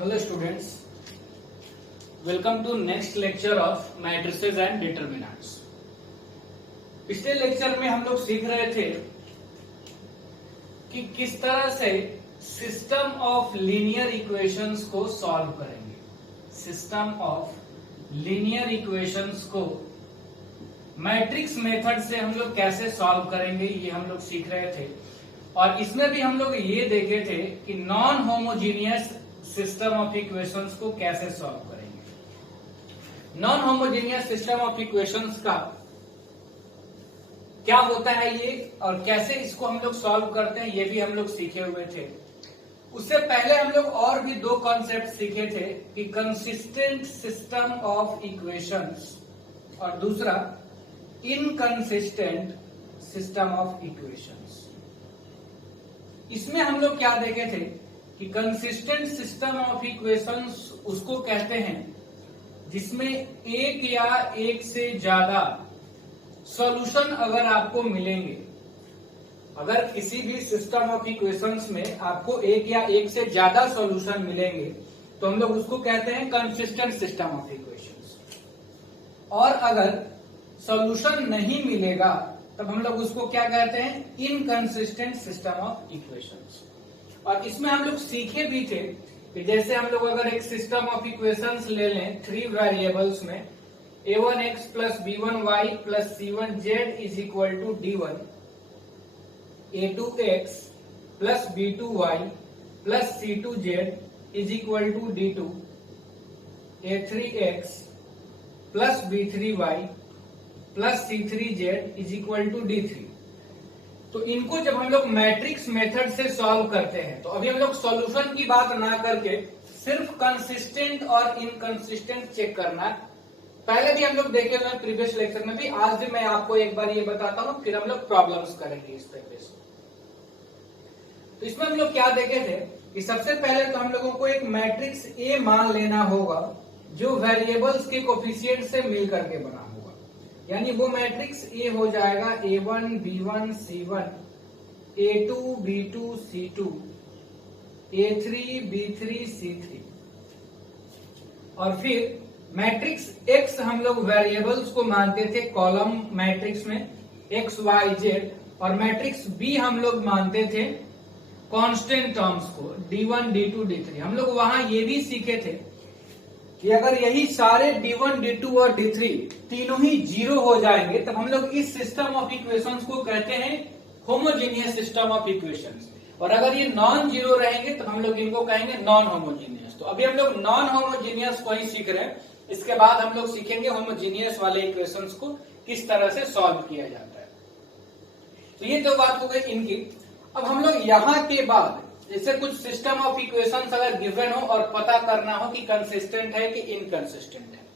Hello students, welcome to next lecture of matrices and determinants. पिछले lecture में हम लोग सीख रहे थे कि किस तरह से सिस्टम ऑफ लीनियर इक्वेशंस को सॉल्व करेंगे। सिस्टम ऑफ लीनियर इक्वेशंस को मैट्रिक्स मेथड से हम लोग कैसे सॉल्व करेंगे, ये हम लोग सीख रहे थे। और इसमें भी हम लोग ये देखे थे कि non homogeneous system of equations को कैसे सॉल्व करेंगे। Non homogeneous system of equations का क्या होता है ये और कैसे इसको हम लोग सॉल्व करते हैं, ये भी हम लोग सीखे हुए थे। उससे पहले हम लोग और भी दो कॉन्सेप्ट सीखे थे कि कंसिस्टेंट सिस्टम ऑफ इक्वेशंस और दूसरा इनकंसिस्टेंट सिस्टम ऑफ इक्वेशंस। इसमें हम लोग क्या देखे थे कि कंसिस्टेंट सिस्टम ऑफ इक्वेशंस उसको कहते हैं जिसमें एक या एक से ज्यादा सॉल्यूशन अगर आपको मिलेंगे। अगर किसी भी सिस्टम ऑफ इक्वेशंस में आपको एक या एक से ज्यादा सॉल्यूशन मिलेंगे तो हम लोग उसको कहते हैं कंसिस्टेंट सिस्टम ऑफ इक्वेशंस। और अगर सॉल्यूशन नहीं मिलेगा तब हम लोग उसको क्या कहते हैं, इनकंसिस्टेंट सिस्टम ऑफ इक्वेशंस। और इसमें हम लोग सीखे भी थे कि जैसे हम लोग अगर एक सिस्टम ऑफ इक्वेशंस ले लें 3 वेरिएबल्स में a1x plus b1y plus c1z is equal to d1, a2x plus b2y plus c2z is equal to d2, a3x plus b3y plus c3z is equal to d3। तो इनको जब हम लोग matrix method से solve करते हैं तो अभी हम लोग सॉल्यूशन की बात ना करके सिर्फ कंसिस्टेंट और इनकंसिस्टेंट चेक करना। पहले भी हम लोग देखे हुए प्रीवियस लेक्चर में भी, आज भी मैं आपको एक बार ये बताता हूं, फिर हम लोग प्रॉब्लम्स करेंगे इस पे। तो इसमें हम लोग क्या देखे थे कि सबसे पहले तो हम लोगों को एक मैट्रिक्स ए मान लेना होगा जो वेरिएबल्स के कोफिशिएंट से मिल करके बना होगा। यानी वो मैट्रिक्स ए हो जाएगा a1 b1 c1, a2 b2 c2, a3 b3 c3। और फिर मैट्रिक्स x हम लोग वेरिएबल्स को मानते थे कॉलम मैट्रिक्स में x y z, और मैट्रिक्स b हम लोग मानते थे कांस्टेंट टर्म्स को d1 d2 d3। हम लोग वहां ये भी सीखे थे कि अगर यही सारे d1 d2 और d3 तीनों ही जीरो हो जाएंगे तब हम लोग इस सिस्टम ऑफ इक्वेशंस को कहते हैं होमोजीनियस सिस्टम ऑफ इक्वेशंस। और अगर ये नॉन जीरो रहेंगे तो हम लोग इनको कहेंगे नॉन होमोजीनियस। तो अभी हम लोग नॉन होमोजीनियस को ही सीख रहे हैं, इसके बाद हम लोग सीखेंगे होमोजीनियस वाले इक्वेशंस को किस तरह से सॉल्व किया जाता है। तो ये तो बात हो गई इनकी। अब हम लोग यहाँ के बाद जैसे कुछ सिस्टम ऑफ इक्वेशंस अगर गिवन हो और पता करना हो कि कंसिस्टेंट है कि इनकंसिस्टेंट है,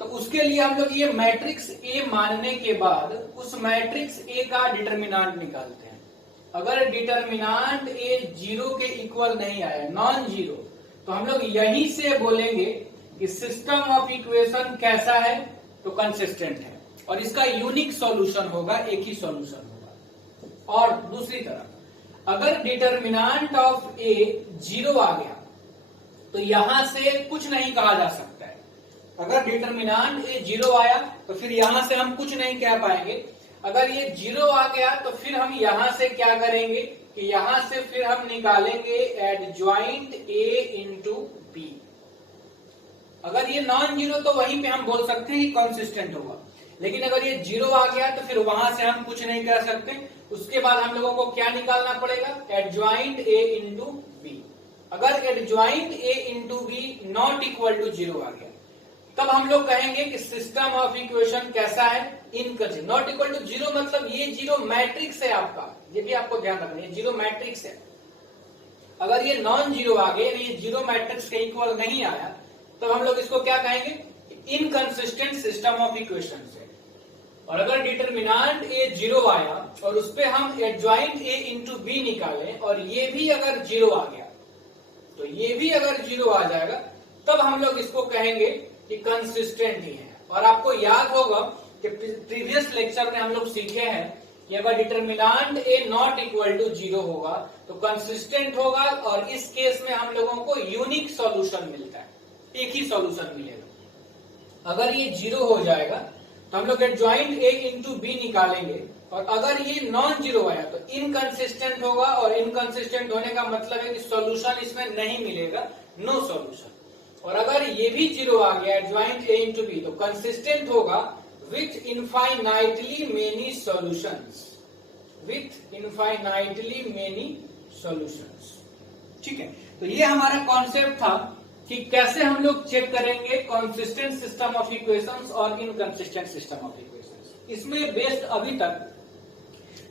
तो उसके लिए हम लोग ये मैट्रिक्स ए मानने के बाद उस मैट्रिक्स ए का डिटर्मिनांट निकालते हैं। अगर डिटर्मिनांट ए जीरो के इक्वल नहीं आया, नॉन जीरो, तो हम लोग यहीं से बोलेंगे कि सिस्टम ऑफ इक्वेशन कैसा है, तो कंसिस्टेंट है और इसका यूनिक सॉल्यूशन होगा, एक ही सॉल्यूशन होगा। और दूसरी तरफ अगर डिटर्मिनांट ऑफ ए जीरो आ गया तो यहां से कुछ नहीं कहा जा सकता है। अगर डिटर्मिनांट ए जीरो आया तो फिर यहां से हम कुछ नहीं कह पाएंगे। अगर ये जीरो आ गया तो फिर हम यहां से क्या करेंगे कि यहां से फिर हम निकालेंगे एडजॉइंट ए इंटू बी। अगर ये नॉन जीरो तो वहीं पे हम बोल सकते हैं कि कंसिस्टेंट होगा, लेकिन अगर ये जीरो आ गया तो फिर वहां से हम कुछ नहीं कर सकते। उसके बाद हम लोगों को क्या निकालना पड़ेगा, एडजॉइंट ए इंटू बी। अगर adjoint A into B not equal to zero आ गया तब हम लोग कहेंगे कि सिस्टम ऑफ इक्वेशन कैसा है, inconsistent. Not equal to zero मतलब ये जीरो मैट्रिक्स है आपका, ये भी आपको ध्यान रखना, ये जीरो मैट्रिक्स है। अगर ये नॉन जीरो आ गए, ये जीरो मैट्रिक्स के इक्वल नहीं आया, तब हम लोग इसको क्या कहेंगे, इनकंसिस्टेंट सिस्टम ऑफ इक्वेशन से। और अगर डिटर्मिनांट ए जीरो आया और उस पर हम एडजॉइंट ए इंटू बी निकालें और ये भी अगर जीरो आ गया, तो ये भी अगर जीरो आ जाएगा तब हम लोग इसको कहेंगे कि कंसिस्टेंट ही है। और आपको याद होगा कि प्रीवियस लेक्चर में हम लोग सीखे हैं कि अगर determinant A not equal to 0 होगा तो कंसिस्टेंट होगा, और इस केस में हम लोगों को यूनिक सॉल्यूशन मिलता है, एक ही सॉल्यूशन मिलेगा। अगर ये 0 हो जाएगा तो हम लोग एडजॉइंट ए इंटू बी निकालेंगे, और अगर ये नॉन जीरो आया तो इनकंसिस्टेंट होगा, और इनकंसिस्टेंट होने का मतलब है कि सॉल्यूशन इसमें नहीं मिलेगा, नो सॉल्यूशन। और अगर ये भी 0 आ गया एडजॉइंट ए इंटू बी तो कंसिस्टेंट होगा with infinitely many solutions, with infinitely many solutions. ठीक है, तो ये हमारा कॉन्सेप्ट था कि कैसे हम लोग चेक करेंगे कंसिस्टेंट सिस्टम ऑफ इक्वेशंस और इनकंसिस्टेंट सिस्टम ऑफ इक्वेशंस। इसमें बेस्ड अभी तक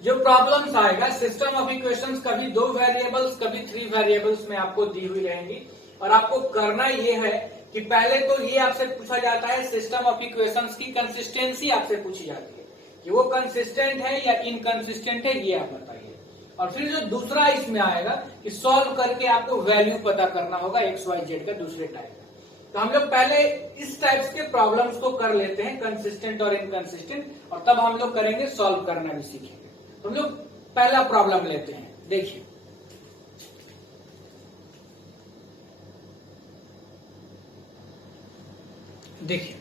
जो प्रॉब्लम्स आएगा, सिस्टम ऑफ इक्वेशंस कभी 2 वेरिएबल्स कभी 3 वेरिएबल्स में आपको दी हुई रहेंगी, और आपको करना ये है कि पहले तो ये आपसे पूछा जाता है सिस्टम ऑफ इक्वेशंस की कंसिस्टेंसी आपसे पूछी जाती है कि वो कंसिस्टेंट है या इनकंसिस्टेंट है, ये आप बताइए। और फिर जो दूसरा इसमें आएगा कि सॉल्व करके आपको वैल्यू पता करना होगा एक्स वाई जेड का दूसरे टाइप का। तो हम लोग पहले इस टाइप्स के प्रॉब्लम्स को कर लेते हैं, कंसिस्टेंट और इनकंसिस्टेंट, और तब हम लोग करेंगे सॉल्व करना भी सीखेंगे। तो हम लोग पहला प्रॉब्लम लेते हैं, देखिए देखिए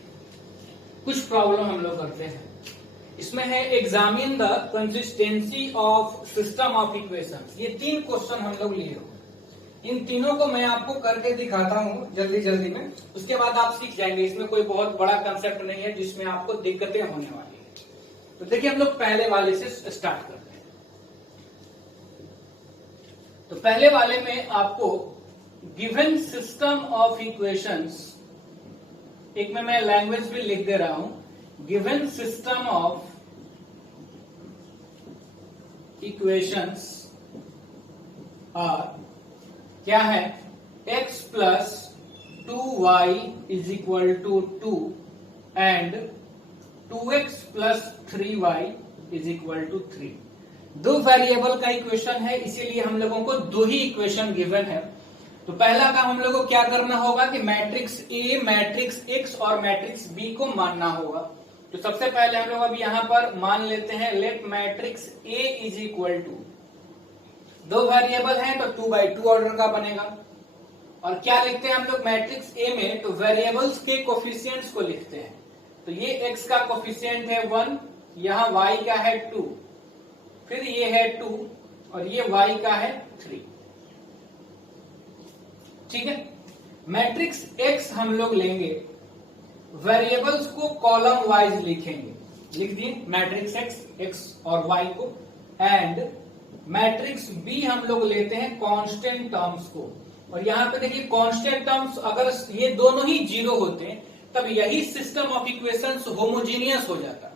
कुछ प्रॉब्लम हम लोग करते हैं। इसमें है examine the consistency of system of equations. ये 3 क्वेश्चन हम लोग लिए हो, इन तीनों को मैं आपको करके दिखाता हूं जल्दी जल्दी में, उसके बाद आप सीख जाएंगे। इसमें कोई बहुत बड़ा कंसेप्ट नहीं है जिसमें आपको दिक्कतें होने वाली है। तो देखिए हम लोग पहले वाले से स्टार्ट करते हैं। तो पहले वाले में आपको गिवन सिस्टम ऑफ इक्वेशंस, एक में मैं लैंग्वेज भी लिख दे रहा हूं, given system of equations are क्या है, x plus 2y is equal to 2 and 2x plus 3y is equal to 3। 2 variable का इक्वेशन है, इसीलिए हम लोगों को 2 ही इक्वेशन गिवन है। तो पहला काम हम लोगों को क्या करना होगा कि मैट्रिक्स ए, मैट्रिक्स एक्स और मैट्रिक्स बी को मानना होगा। तो सबसे पहले हम लोग अब यहां पर मान लेते हैं let matrix A is equal to, 2 variable हैं तो 2/2 ऑर्डर का बनेगा। और क्या लिखते हैं हम लोग मैट्रिक्स ए में, तो वेरिएबल्स के कोफिशिएंट्स को लिखते हैं। तो ये एक्स का कोफिशिएंट है 1, यहाँ वाई का है 2, फिर ये है 2 और ये वाई का है 3। ठीक है, मैट्रिक्स एक्स हम लोग लेंगे, वेरिएबल्स को कॉलम वाइज लिखेंगे, लिख दिए मैट्रिक्स एक्स, एक्स और वाई को, एंड मैट्रिक्स बी हम लोग लेते हैं कांस्टेंट टर्म्स को। और यहां पे देखिए कांस्टेंट टर्म्स अगर ये दोनों ही 0 होते हैं तब यही सिस्टम ऑफ इक्वेशंस होमोजीनियस हो जाता,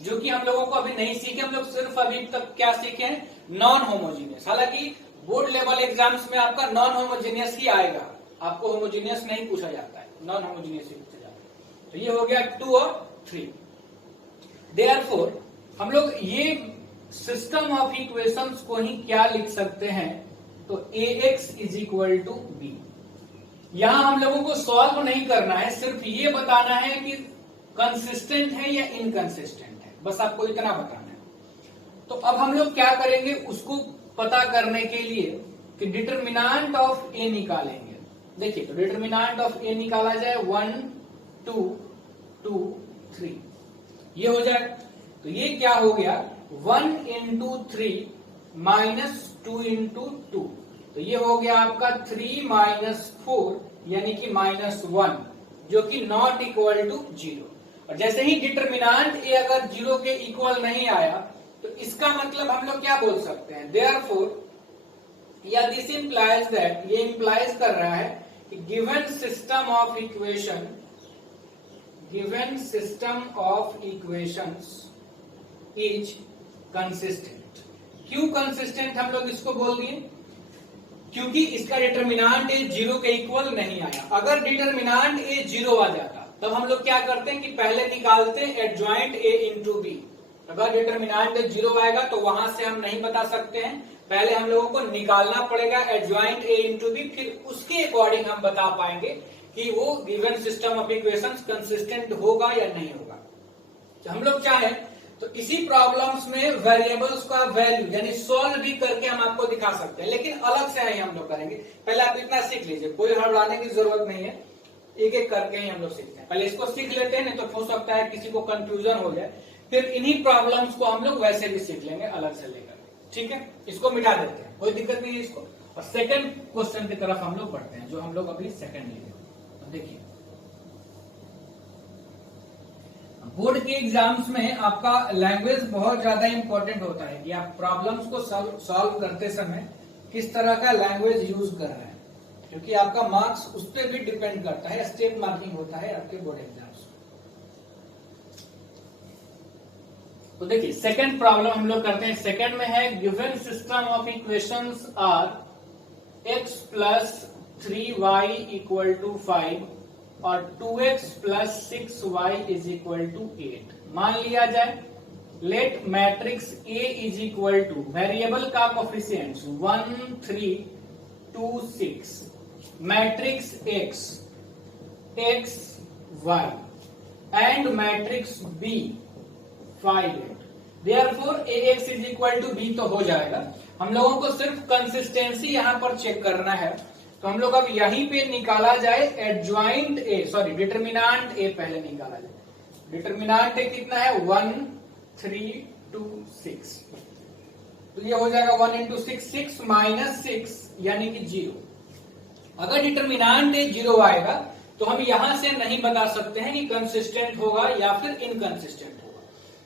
जो कि हम लोगों को अभी नहीं सीखे। हम लोग सिर्फ अभी तक क्या सीखे हैं, नॉन होमोजीनियस। हालांकि बोर्ड लेवल एग्जाम्स में आपका नॉन होमोजीनियस ही आएगा, आपको होमोजीनियस नहीं पूछा जाता है, नॉन होमोजीनियस ही पूछा जाता है। तो ये हो गया 2 और 3। देयरफॉर हम लोग ये सिस्टम ऑफ इक्वेशंस को ही क्या लिख सकते हैं, तो ax is equal to B. यहां हम लोगों को सॉल्व नहीं करना है, सिर्फ ये बताना है कि कंसिस्टेंट है या इनकंसिस्टेंट है, बस आपको इतना बताना है। तो अब हम लोग क्या करेंगे, उसको पता करने के लिए कि डिटरमिनेंट ऑफ ए निकालेंगे। देखिए तो डिटरमिनेंट ऑफ ए निकाला जाए 1 2 2 3, ये हो जाए। तो ये क्या हो गया, 1 इंटू 3 माइनस 2 इंटू 2, तो ये हो गया आपका 3 माइनस 4 यानी कि -1, जो कि नॉट इक्वल टू 0। और जैसे ही डिटरमिनेंट ए अगर 0 के इक्वल नहीं आया तो इसका मतलब हम लोग क्या बोल सकते हैं, देयरफॉर या दिस इंप्लाइज दैट, ये इंप्लाइज कर रहा है कि given system of equation, given system of equations is consistent. क्यों कंसिस्टेंट हम लोग इसको बोल दिए, क्योंकि इसका डिटरमिनेंट ए 0 के इक्वल नहीं आया। अगर डिटरमिनेंट ए 0 आ जाता तब हम लोग क्या करते हैं कि पहले निकालते हैं एडजॉइंट ए इंटू बी। अगर डिटरमिनेंट 0 आएगा तो वहां से हम नहीं बता सकते हैं, पहले हम लोगों को निकालना पड़ेगा एडजॉइंट ए इंटू बी, फिर उसके अकॉर्डिंग हम बता पाएंगे कि वो given system of equations consistent होगा या नहीं होगा। तो हम लोग चाहे तो इसी प्रॉब्लम्स में वेरिएबल्स का वैल्यू यानी सॉल्व भी करके हम आपको दिखा सकते हैं, लेकिन अलग से ही हम लोग करेंगे। पहले आप इतना सीख लीजिए, कोई हड़बड़ाने की जरूरत नहीं है, एक एक करके ही हम लोग सीखते हैं। पहले इसको सीख लेते हैं, नहीं तो हो सकता है किसी को कंफ्यूजन हो जाए, फिर इन्हीं प्रॉब्लम्स को हम लोग वैसे भी सीख लेंगे अलग से लेकर। ठीक है, इसको मिटा देते हैं, कोई दिक्कत नहीं है इसको। और सेकंड क्वेश्चन की तरफ हम लोग बढ़ते हैं, जो हम लोग अभी सेकंड लेंगे। तो देखिए, बोर्ड के एग्जाम्स में आपका लैंग्वेज बहुत ज्यादा इंपॉर्टेंट होता है कि आप प्रॉब्लम्स को सॉल्व करते समय किस तरह का लैंग्वेज यूज कर रहे हैं, क्योंकि आपका मार्क्स उस पर भी डिपेंड करता है। स्टेप मार्किंग होता है आपके बोर्ड एग्जाम्स में। तो देखिए, सेकंड प्रॉब्लम हम लोग करते हैं। सेकंड में है given system of equations are x plus 3y equal to 5 और 2x plus 6y is equal to 8। मान लिया जाए let matrix A is equal to variable का coefficients 1 3 2 6 matrix x x y and matrix B 5 8। Therefore AX is equal to B तो हो जाएगा। हम लोगों को सिर्फ कंसिस्टेंसी यहां पर चेक करना है, तो हम लोग अब यहीं पे निकाला जाए एडजॉइंट ए, सॉरी डिटर्मिनांट ए पहले निकाला जाए। डिटर्मिनांट ए कितना है 1 3 2 6, तो ये हो जाएगा 1 इंटू 6 6 माइनस 6 यानी कि 0। अगर डिटर्मिनांट ए 0 आएगा तो हम यहां से नहीं बता सकते हैं कि कंसिस्टेंट होगा या फिर इनकंसिस्टेंट होगा।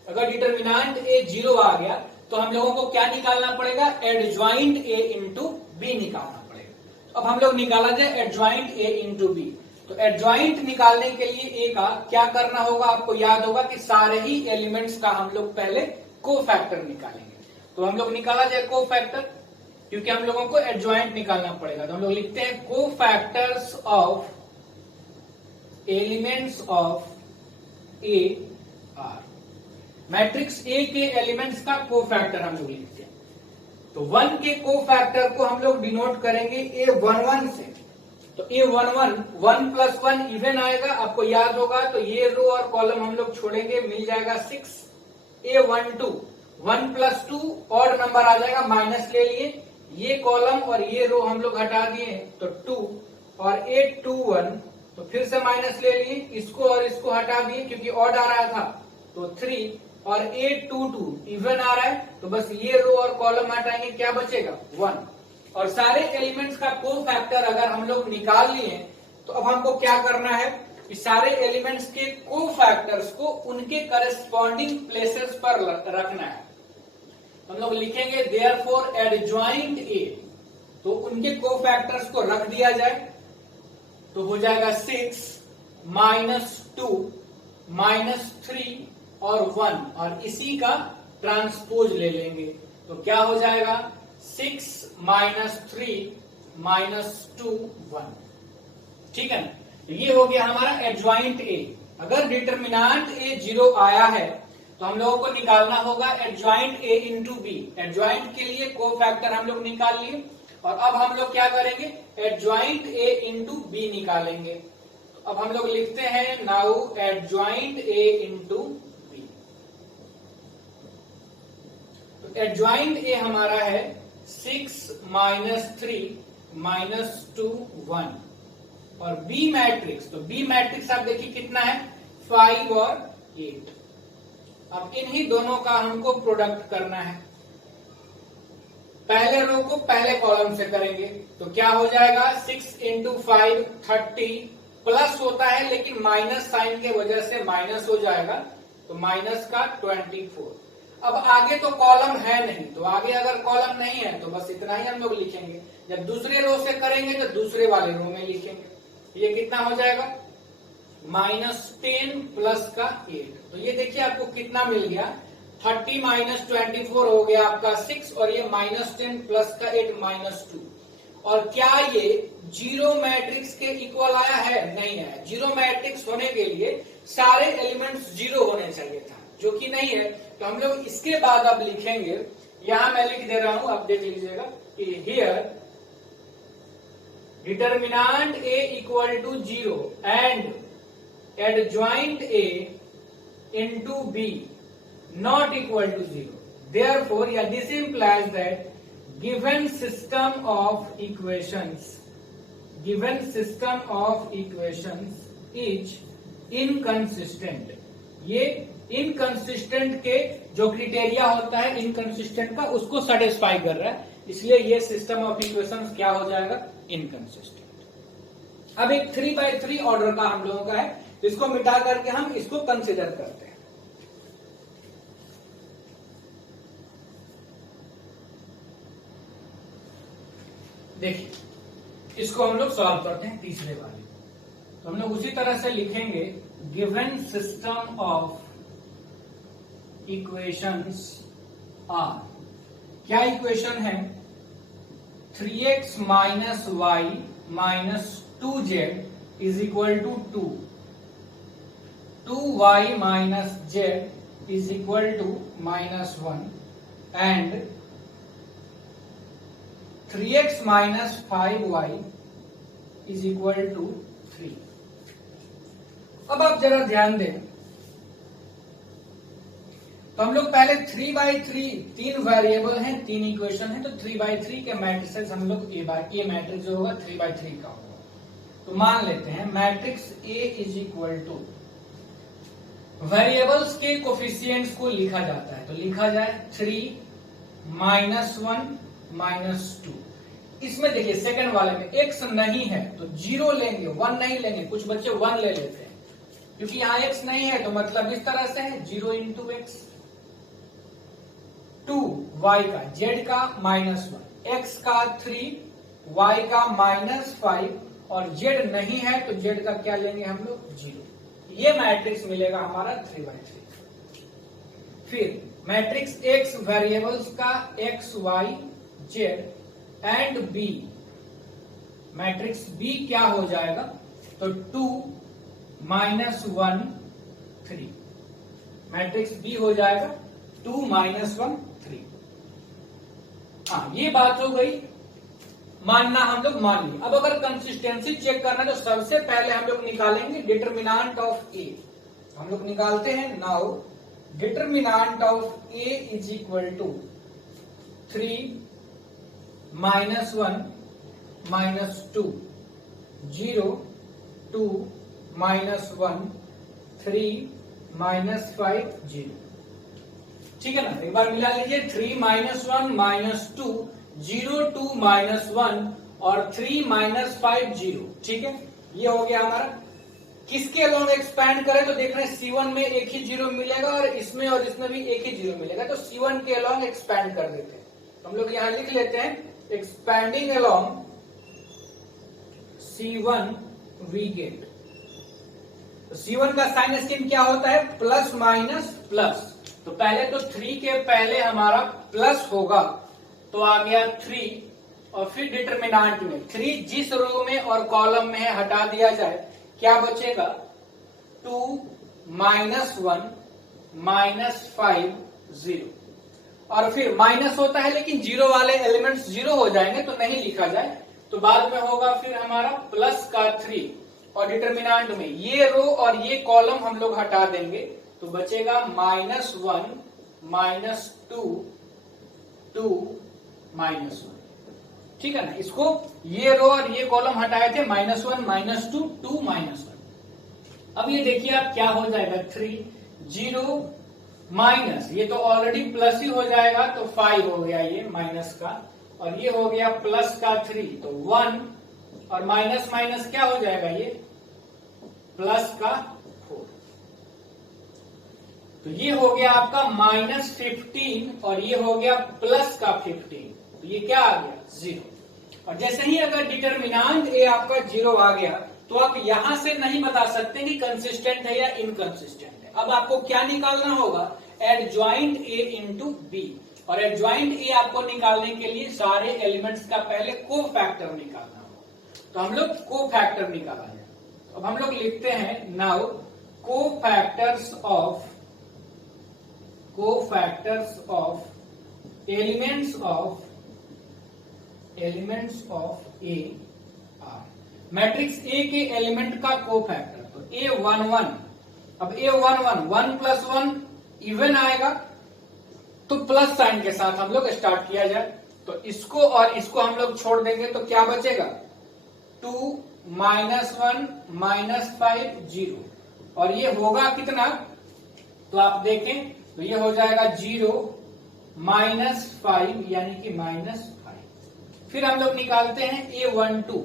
अगर डिटर्मिनांट ए 0 आ गया तो हम लोगों को क्या निकालना पड़ेगा, एडजॉइंट ए इंटू बी निकालना पड़ेगा। अब हम लोग निकाला जाए एडजॉइंट ए इंटू बी। तो एडजॉइंट निकालने के लिए ए का क्या करना होगा, आपको याद होगा कि सारे ही एलिमेंट्स का हम लोग पहले कोफैक्टर निकालेंगे। तो हम लोग निकाला जाए कोफैक्टर, क्योंकि हम लोगों को एडजॉइंट निकालना पड़ेगा। तो हम लोग लिखते हैं cofactors of elements of A R. Matrix A के एलिमेंट्स का कोफैक्टर हम लोग लिखते हैं। तो 1 के कोफैक्टर को हम लोग डिनोट करेंगे A11 से। तो A11 1 प्लस 1 इवन आएगा, आपको याद होगा। तो ये रो और कॉलम हम लोग छोड़ेंगे, मिल जाएगा 6। A12 1 प्लस 2 ऑड नंबर आ जाएगा, माइनस ले लिए। ये कॉलम और ये रो हम लोग हटा दिए तो 2। और A21 तो फिर से माइनस ले लिए, इसको और इसको हटा दिए क्योंकि ऑड आ रहा था तो 3। और A22 इवन आ रहा है तो बस ये रो और कॉलम हटाएंगे, क्या बचेगा 1। और सारे एलिमेंट्स का कोफैक्टर अगर हम लोग निकाल लिए तो अब हमको क्या करना है कि सारे एलिमेंट्स के कोफैक्टर्स को उनके करस्पॉन्डिंग प्लेसेस पर रखना है। हम लोग लिखेंगे देयरफॉर एडजॉइंट ए, तो उनके कोफैक्टर्स को रख दिया जाए। तो हो जाएगा 6 माइनस 2 माइनस 3 और 1, और इसी का ट्रांसपोज ले लेंगे। तो क्या हो जाएगा 6 माइनस 3 माइनस 2 1। ठीक है ना, तो ये हो गया हमारा एडजॉइंट ए। अगर डिटर्मिनांट ए 0 आया है तो हम लोगों को निकालना होगा adjoint A into B. Adjoint के लिए कोफैक्टर हम लोग निकाल लिए, और अब हम लोग क्या करेंगे, एडजॉइंट ए इंटू बी निकालेंगे। तो अब हम लोग लिखते हैं now adjoint A into B. तो एडजॉइंट ए हमारा है 6 माइनस 3 माइनस 2 1। और बी मैट्रिक्स, तो बी मैट्रिक्स आप देखिए कितना है 5 और 8। अब इन्हीं दोनों का हमको प्रोडक्ट करना है। पहले रो को पहले कॉलम से करेंगे तो क्या हो जाएगा 6 इंटू 5 30, प्लस होता है लेकिन माइनस साइन के वजह से माइनस हो जाएगा, तो माइनस का 24। अब आगे तो कॉलम है नहीं, तो आगे अगर कॉलम नहीं है तो बस इतना ही हम लोग लिखेंगे। जब दूसरे रो से करेंगे तो दूसरे वाले रो में लिखेंगे। ये कितना हो जाएगा -10 प्लस का 8। तो ये देखिए आपको कितना मिल गया 30 माइनस 24 हो गया आपका 6, और ये -10 प्लस का 8 -2। और क्या ये जीरो मैट्रिक्स के इक्वल आया है? नहीं आया। जीरो मैट्रिक्स होने के लिए सारे एलिमेंट्स 0 होने चाहिए था, जो कि नहीं है। तो हम लोग इसके बाद अब लिखेंगे, यहां मैं लिख दे रहा हूं, आप देख लीजिएगा कि here determinant A equal to 0 and adjoint A into B not equal to 0. Therefore, yeah, this implies that given system of equations is inconsistent. ये इनकंसिस्टेंट के जो क्रिटेरिया होता है इनकंसिस्टेंट का उसको सेटिस्फाई कर रहा है, इसलिए ये सिस्टम ऑफ इक्वेशंस क्या हो जाएगा, इनकंसिस्टेंट। अब एक 3x3 ऑर्डर का हम लोगों का है, इसको मिटा करके हम इसको कंसिडर करते हैं। देखिए, इसको हम लोग सॉल्व करते हैं तीसरे वाले। तो हम लोग उसी तरह से लिखेंगे, given system of equations are, क्या इक्वेशन है, 3x minus Y minus 2z is equal to 2, 2y minus z is equal to -1 and 3x minus 5y is equal to 3। अब आप जरा ध्यान दें, तो हम लोग पहले 3x3, 3 वेरिएबल हैं, 3 इक्वेशन है, तो 3x3 के मैट्रिसेस हम लोग ए मैट्रिक्स जो होगा 3x3 का होगा। तो मान लेते हैं matrix A is equal to, variables के कोफिशिएंट्स को लिखा जाता है, तो लिखा जाए 3 -1 -2। इसमें देखिए सेकंड वाले में x नहीं है तो 0 लेंगे, 1 नहीं लेंगे, कुछ बच्चे 1 ले लेते हैं, क्योंकि यहां x नहीं है तो मतलब इस तरह से है 0 इंटू एक्स, 2 y का, z का -1, x का 3, y का -5 और z नहीं है तो z का क्या लेंगे हम लोग 0। ये मैट्रिक्स मिलेगा हमारा 3x3। फिर मैट्रिक्स x वेरिएबल्स का x y z and b, matrix b क्या हो जाएगा, तो 2 -1 3, मैट्रिक्स b हो जाएगा 2 -1 3। हाँ, ये बात हो गई, मानना हम लोग मान लिए। अब अगर कंसिस्टेंसी चेक करना है तो सबसे पहले हम लोग निकालेंगे डिटर्मिनेंट ऑफ ए। हम लोग निकालते हैं, now determinant of A is equal to 3 -1 -2 0 2 -1 3 -5 0। ठीक है ना, एक बार मिला लीजिए, 3 -1 -2 0 2 -1 और 3 -5 0। ठीक है, ये हो गया हमारा। किसके अलोंग एक्सपैंड करें तो देख रहे हैं C1 में एक ही 0 मिलेगा और इसमें भी एक ही 0 मिलेगा, तो C1 के अलोंग एक्सपैंड कर देते हैं। तो हम लोग यहां लिख लेते हैं, expanding along C1 we get. तो C1 का साइन स्कीम क्या होता है, प्लस माइनस प्लस। तो पहले तो 3 के पहले हमारा प्लस होगा, तो आ गया 3 और फिर डिटर्मिनेंट में 3 जिस रो में और कॉलम में है हटा दिया जाए, क्या बचेगा 2 -1 -5 0। और फिर माइनस होता है लेकिन जीरो वाले एलिमेंट्स 0 हो जाएंगे तो नहीं लिखा जाए, तो बाद में होगा फिर हमारा प्लस का 3 और डिटर्मिनेंट में ये रो और ये कॉलम हम लोग हटा देंगे, तो बचेगा -1 -2 2 -1। ठीक है ना, इसको ये रो और ये कॉलम हटाए थे, -1 -2 2 -1। अब ये देखिए आप क्या हो जाएगा, 3 0 माइनस, ये तो ऑलरेडी प्लस ही हो जाएगा तो 5 हो गया ये माइनस का, और ये हो गया प्लस का 3 तो 1 और माइनस माइनस क्या हो जाएगा ये प्लस का 4। तो ये हो गया आपका -15 और ये हो गया प्लस का 15, तो ये क्या आ गया 0। और जैसे ही अगर डिटर्मिनेंट ए आपका 0 आ गया तो आप यहां से नहीं बता सकते कि कंसिस्टेंट है या इनकंसिस्टेंट है। अब आपको क्या निकालना होगा, एडजॉइंट ए इंटू बी, और एडजॉइंट ए आपको निकालने के लिए सारे एलिमेंट्स का पहले को फैक्टर निकालना होगा। तो हम लोग को फैक्टर निकाला है। अब हम लोग लिखते हैं, नाउ को factors of elements of A R, matrix A के एलिमेंट का को फैक्टर, तो A11। अब A11 1 + 1 इवन आएगा तो प्लस साइन के साथ हम लोग स्टार्ट किया जाए। तो इसको और इसको हम लोग छोड़ देंगे तो क्या बचेगा 2 -1 -5 0 और ये होगा कितना, तो आप देखें तो ये हो जाएगा 0 -5 यानी कि -5। फिर हम लोग निकालते हैं A12,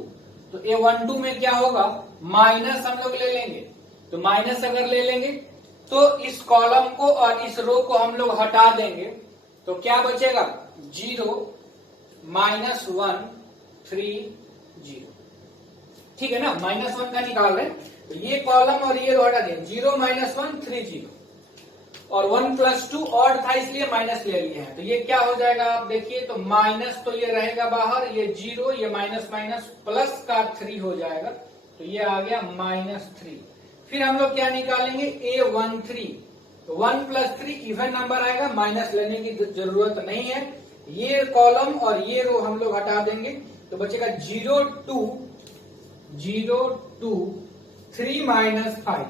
तो A12 में क्या होगा माइनस हम लोग ले लेंगे। तो माइनस अगर ले लेंगे तो इस कॉलम को और इस रो को हम लोग हटा देंगे तो क्या बचेगा 0 -1 3 0। ठीक है ना, -1 का निकाल रहे हैं तो ये कॉलम और ये रो हटा दें 0 -1 3 0 और 1 + 2 ऑड था इसलिए माइनस ले लिए हैं। तो ये क्या हो जाएगा आप देखिए, तो माइनस तो ये रहेगा बाहर, ये 0 ये माइनस माइनस प्लस का 3 हो जाएगा तो ये आ गया -3। फिर हम लोग क्या निकालेंगे A13, तो 1 + 3 इवन नंबर आएगा, माइनस लेने की जरूरत नहीं है। ये कॉलम और ये रो हम लोग हटा देंगे तो बचेगा 0 2 3 -5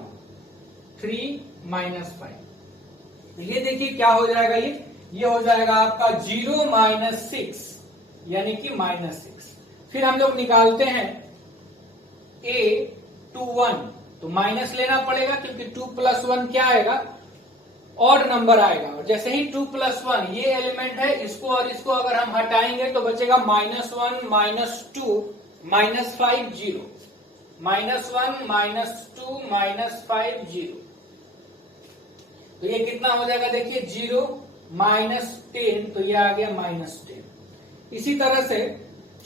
3 -5। तो ये देखिए क्या हो जाएगा, ये हो जाएगा आपका 0 -6 यानी कि -6। फिर हम लोग निकालते हैं A21, तो माइनस लेना पड़ेगा क्योंकि 2 + 1 क्या आएगा ऑड नंबर आएगा। और जैसे ही 2 + 1 ये एलिमेंट है, इसको और इसको अगर हम हटाएंगे तो बचेगा -1 -2 -5 0 -1 -2 -5 0। तो ये कितना हो जाएगा देखिए 0 -10, तो ये आ गया -10। इसी तरह से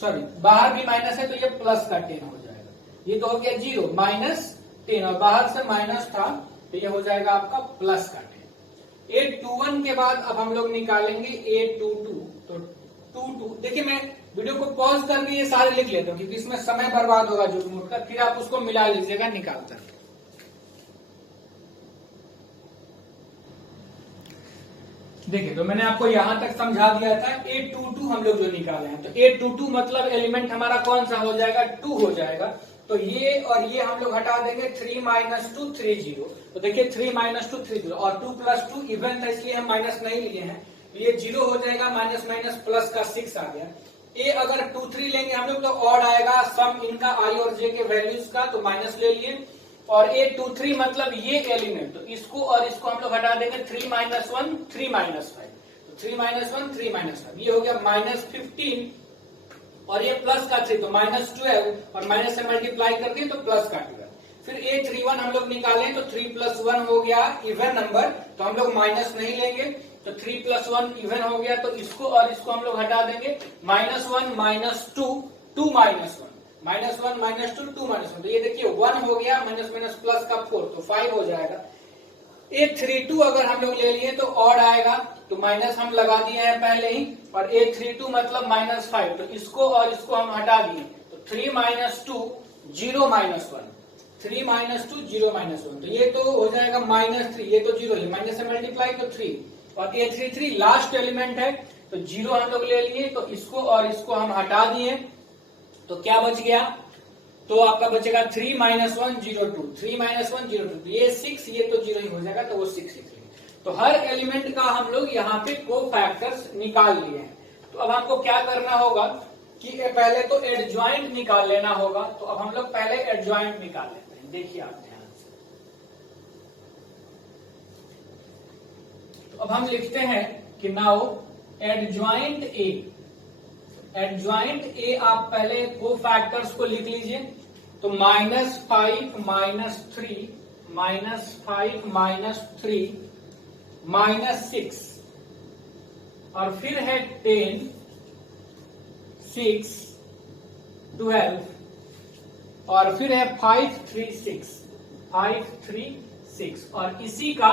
सॉरी बाहर भी माइनस है तो ये प्लस का 10 हो जाएगा। ये तो हो गया 0 -10 और बाहर से माइनस था तो ये हो जाएगा आपका प्लस का 10। A21 के बाद अब हम लोग निकालेंगे A22, तो 22 देखिए मैं वीडियो को पॉज करके ये सारे लिख लेता हूँ क्योंकि इसमें समय बर्बाद होगा जो नोट कर, फिर आप उसको मिला लीजिएगा निकालकर। देखिए तो मैंने आपको यहां तक समझा दिया था। A22 हम लोग जो निकाले हैं तो A22 मतलब एलिमेंट हमारा कौन सा हो जाएगा 2 हो जाएगा। तो ये और ये हम लोग हटा देंगे 3 -2 3 0। तो देखिए 3 -2 3 0 और 2 + 2 इवन था इसलिए हम माइनस नहीं लिए हैं, तो ये 0 हो जाएगा माइनस माइनस प्लस का 6 आ गया। ए अगर 2 3 लेंगे हम लोग तो ऑड आएगा सम इनका i और j के वैल्यूज का, तो माइनस ले लिए। और A23 मतलब ये एलिमेंट, तो इसको और इसको हम लोग हटा देंगे 3 -1 3 -5, तो 3 -1 3 -5 ये हो गया -15 और ये प्लस का 3 तो -12 और माइनस से मल्टीप्लाई करके तो प्लस का 12। फिर A31 हम लोग निकालें तो 3 + 1 हो गया इवन नंबर, तो हम लोग माइनस नहीं लेंगे तो 3 + 1 इवन हो गया, तो इसको और इसको हम लोग हटा देंगे -1 -2 2 -1 -1 -2 2 -1, तो ये देखिए 1 हो गया माइनस माइनस प्लस का 4 तो 5 हो जाएगा। A32 अगर हम लोग ले लिए तो ऑड आएगा, तो माइनस हम लगा दिए हैं पहले ही, और A32 मतलब -5, तो इसको और इसको हम हटा दिए तो 3 -2 0 -1 3 -2 0 -1, तो ये तो हो जाएगा -3, ये तो 0 ही माइनस से मल्टीप्लाई तो 3, और A33 लास्ट एलिमेंट है तो 0 हम लोग ले लिए, तो इसको और इसको हम हटा दिए तो क्या बच गया, तो आपका बचेगा 3 -1 0 2 3 -1 0 2, ये 6 ये तो 0 ही हो जाएगा, तो वो 6 ही। तो हर एलिमेंट का हम लोग यहाँ पे कोफैक्टर्स निकाल लिए हैं। तो अब हमको क्या करना होगा कि पहले तो एडजॉइंट निकाल लेना होगा, तो अब हम लोग पहले एडजॉइंट निकाल लेते हैं। देखिए आप ध्यान से, तो अब हम लिखते हैं कि नाउ एडजॉइंट ए आप पहले कोफैक्टर्स को लिख लीजिए, तो -5 -3 -5 -3 -6 और फिर है 10 6 12 और फिर है 5 3 6 और इसी का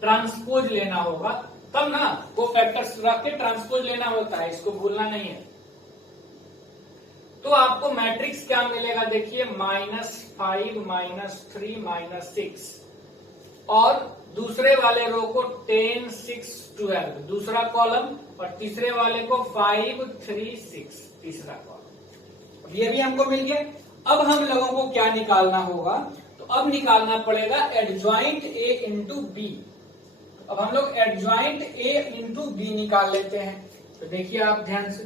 ट्रांसपोज लेना होगा, तब ना वो फैक्टर्स रख के ट्रांसपोज लेना होता है, इसको भूलना नहीं है। तो आपको मैट्रिक्स क्या मिलेगा देखिए -5 -3 -6 और दूसरे वाले रो को 10 6 12 दूसरा कॉलम और तीसरे वाले को 5 3 6 तीसरा कॉलम। ये भी हमको मिल गया। अब हम लोगों को क्या निकालना होगा, तो अब निकालना पड़ेगा एडजॉइंट A इंटू बी। अब हम लोग एडजॉइंट ए इंटू बी निकाल लेते हैं। तो देखिए आप ध्यान से,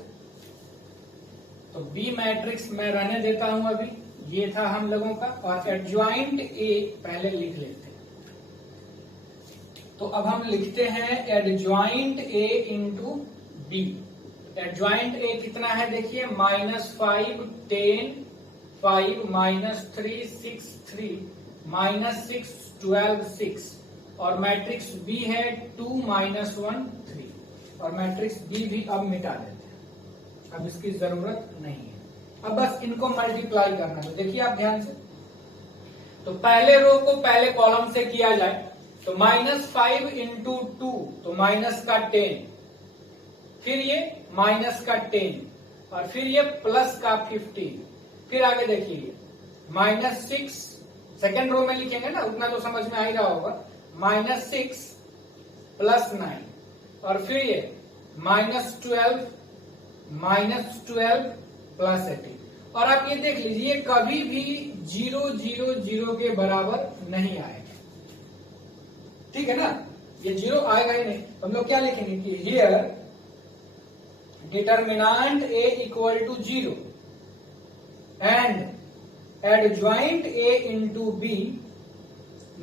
तो बी मैट्रिक्स मैं रहने देता हूं अभी, ये था हम लोगों का, और एडजॉइंट ए पहले लिख लेते हैं। तो अब हम लिखते हैं adjoint A into B. Adjoint A कितना है देखिए, -5 10 5 -3 6 3 -6 12 6, और मैट्रिक्स बी है 2 -1 3, और मैट्रिक्स बी भी अब मिटा देते हैं, अब इसकी जरूरत नहीं है। अब बस इनको मल्टीप्लाई करना है। देखिए आप ध्यान से, तो पहले रो को पहले कॉलम से किया जाए, तो -5 इंटू 2 तो माइनस का 10, फिर ये माइनस का 10, और फिर ये प्लस का 15, फिर आगे देखिए -6, सेकेंड रो में लिखेंगे ना, उतना तो समझ में आ ही रहा होगा, -6 + 9, और फिर ये -12 + 18, और आप ये देख लीजिए कभी भी 0 0 0 के बराबर नहीं आएगा, ठीक है ना, ये 0 आएगा ही नहीं। हम लोग क्या लिखेंगे कि here determinant a = 0 and adjoint A into B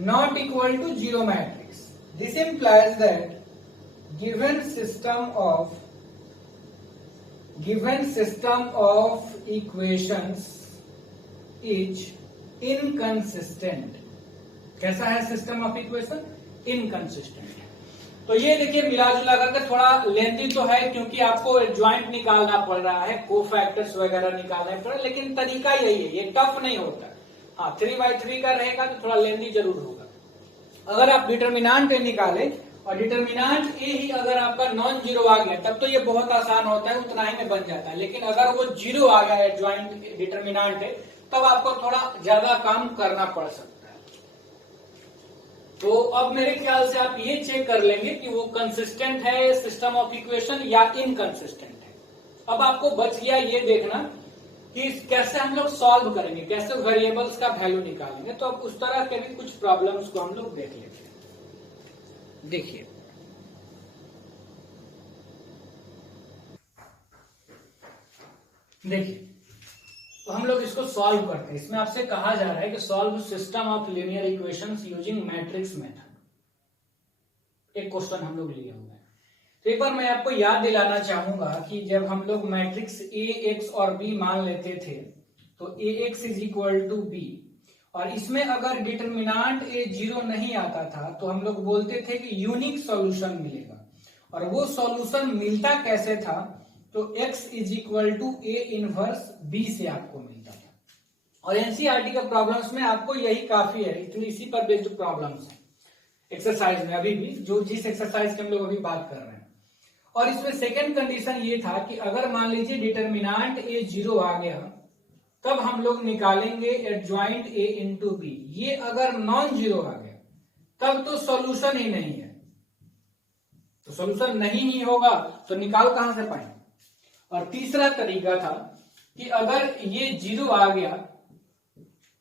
not equal to 0 matrix. This implies that given system of equations is inconsistent. कैसा है सिस्टम ऑफ इक्वेशन? इनकंसिस्टेंट है। तो ये देखिए मिला जुला करके थोड़ा लेंथी तो है, क्योंकि आपको ज्वाइंट निकालना पड़ रहा है, कोफैक्टर्स वगैरह निकालना पड़ रहा है, लेकिन तरीका यही है, ये टफ नहीं होता। हाँ 3/3 का रहेगा तो थोड़ा लेंथी जरूर होगा। अगर आप डिटर्मिनेंट ए निकाले और डिटर्मिनेंट ए ही अगर आपका नॉन जीरो आ गया तब तो ये बहुत आसान होता है, उतना ही में बन जाता है। लेकिन अगर वो 0 आ गया है ज्वाइंट डिटर्मिनेंट है, तब आपको थोड़ा ज्यादा काम करना पड़ सकता है। तो अब मेरे ख्याल से आप ये चेक कर लेंगे कि वो कंसिस्टेंट है सिस्टम ऑफ इक्वेशन या इनकंसिस्टेंट है। अब आपको बच गया ये देखना कि कैसे हम लोग सॉल्व करेंगे, कैसे वेरिएबल्स का वैल्यू निकालेंगे। तो अब उस तरह के भी कुछ प्रॉब्लम्स को हम लोग देख लेते हैं। देखिए तो हम लोग इसको सॉल्व करते हैं। इसमें आपसे कहा जा रहा है कि solve system of linear equations using matrix method. एक क्वेश्चन हम लोग लिए हुए हैं। तो एक बार मैं आपको याद दिलाना चाहूंगा कि जब हम लोग मैट्रिक्स ए एक्स और बी मान लेते थे तो ए एक्स = b, और इसमें अगर डिटर्मिनेंट ए 0 नहीं आता था तो हम लोग बोलते थे कि यूनिक सॉल्यूशन मिलेगा। और वो सॉल्यूशन मिलता कैसे था? तो x = a इनवर्स b से आपको मिलता था। और एनसीईआरटी के प्रॉब्लम्स में आपको यही काफी है, इसी पर बेस्ड प्रॉब्लम्स है एक्सरसाइज में, अभी भी जो जिस एक्सरसाइज की हम लोग अभी बात कर रहे हैं। और इसमें सेकेंड कंडीशन ये था कि अगर मान लीजिए डिटर्मिनेंट ए 0 आ गया तब हम लोग निकालेंगे एडजॉइंट ए इंटू बी। ये अगर नॉन 0 आ गया तब तो सॉल्यूशन ही नहीं है, तो सॉल्यूशन नहीं ही होगा तो निकाल कहां से पाएंगे। और तीसरा तरीका था कि अगर ये 0 आ गया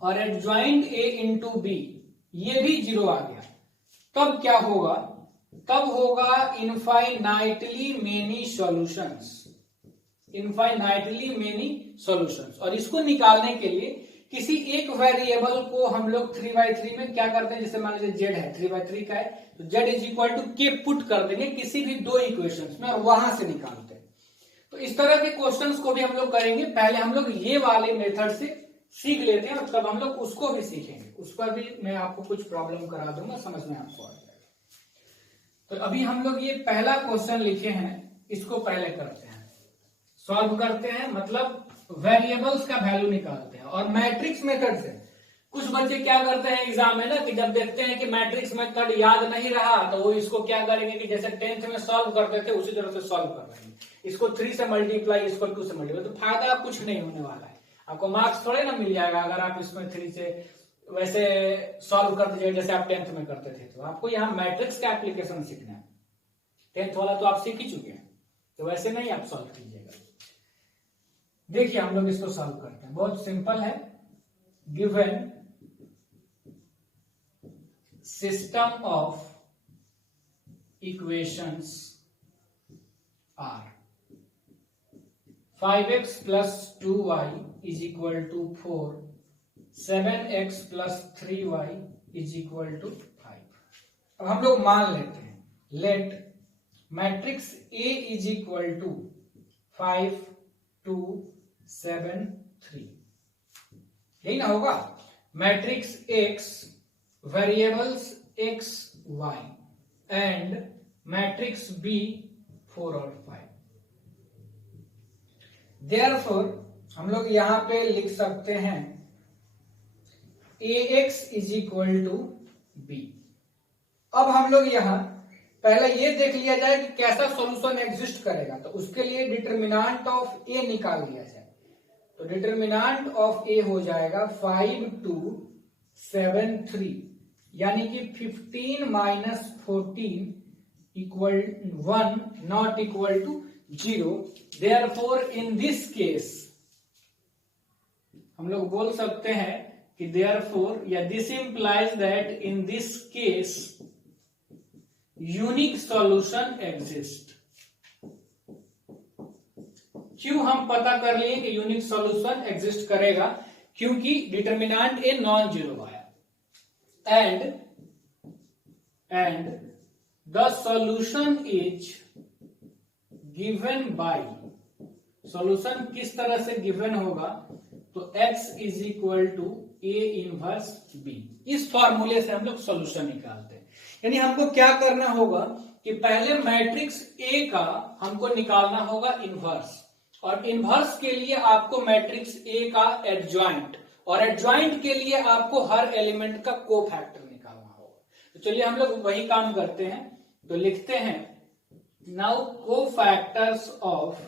और एडजॉइंट ए इंटू बी ये भी 0 आ गया तब क्या होगा? तब होगा infinitely many solutions, infinitely many solutions. और इसको निकालने के लिए किसी एक वेरिएबल को हम लोग 3/3 में क्या करते हैं, जैसे मान लीजिए z है 3/3 का है तो z = k पुट कर देंगे किसी भी दो इक्वेशंस में और वहां से निकालते हैं। तो इस तरह के क्वेश्चंस को भी हम लोग करेंगे। पहले हम लोग ये वाले मेथड से सीख लेते हैं और तब हम लोग उसको भी सीखेंगे। उस पर भी मैं आपको कुछ प्रॉब्लम करा दूंगा, समझ में आपको आ जाएगा। तो अभी हम लोग ये पहला क्वेश्चन लिखे हैं, इसको पहले करते हैं, सॉल्व करते हैं, मतलब वेरिएबल्स का वैल्यू निकालते हैं। और मैट्रिक्स मेथड से कुछ बच्चे क्या करते हैं एग्जाम में ना, कि जब देखते हैं कि मैट्रिक्स मेथड याद नहीं रहा तो वो इसको क्या करेंगे कि जैसे 10th में सॉल्व करते थे उसी तरह से सॉल्व कर रहे हैं, इसको 3 से मल्टीप्लाई, इसको 2 से मल्टीप्लाई। तो फायदा कुछ नहीं होने वाला है, आपको मार्क्स थोड़े ना मिल जाएगा अगर आप इसमें 3 से वैसे सॉल्व कर दीजिए जैसे आप 10th में करते थे। तो आपको यहाँ मैट्रिक्स का एप्लीकेशन सीखना है। 10th वाला तो आप सीख ही चुके हैं, तो वैसे नहीं आप सॉल्व कीजिएगा। देखिए हम लोग इसको सॉल्व करते हैं, बहुत सिंपल है। Given system of equations are 5x plus 2y is equal to 4, 7x plus 3y is equal to 5। अब हम लोग मान लेते हैं, let matrix A is equal to 5, 2, 7, 3, यही ना होगा। Matrix X variables x, y and matrix B 4 और 5। Therefore हम लोग यहां पे लिख सकते हैं AX is equal to B। अब हम लोग यहां पहले ये देख लिया जाए कि कैसा सॉल्यूशन एग्जिस्ट करेगा, तो उसके लिए डिटरमिनेंट ऑफ A निकाल लिया जाए। तो डिटरमिनेंट ऑफ A हो जाएगा 5, 2, 7, 3, यानी कि 15 minus 14 equal 1 not equal to 0। Therefore in this case हम लोग बोल सकते हैं कि therefore या this implies that in this case unique solution exist. क्यों हम पता कर लिए कि यूनिक सॉल्यूशन एग्जिस्ट करेगा? क्योंकि डिटरमिनेंट ए नॉन जीरो आया and the solution is given by, solution किस तरह से गिवन होगा? तो x is equal to A inverse B. इस फॉर्मूले से हम लोग सॉल्यूशन निकालते हैं। यानी हमको क्या करना होगा कि पहले मैट्रिक्स A का हमको निकालना होगा इनवर्स, और इनवर्स के लिए आपको मैट्रिक्स A का एडजॉइंट, और एडजॉइंट के लिए आपको हर एलिमेंट का कोफैक्टर निकालना होगा। तो चलिए हम लोग वही काम करते हैं। तो लिखते हैं now cofactors of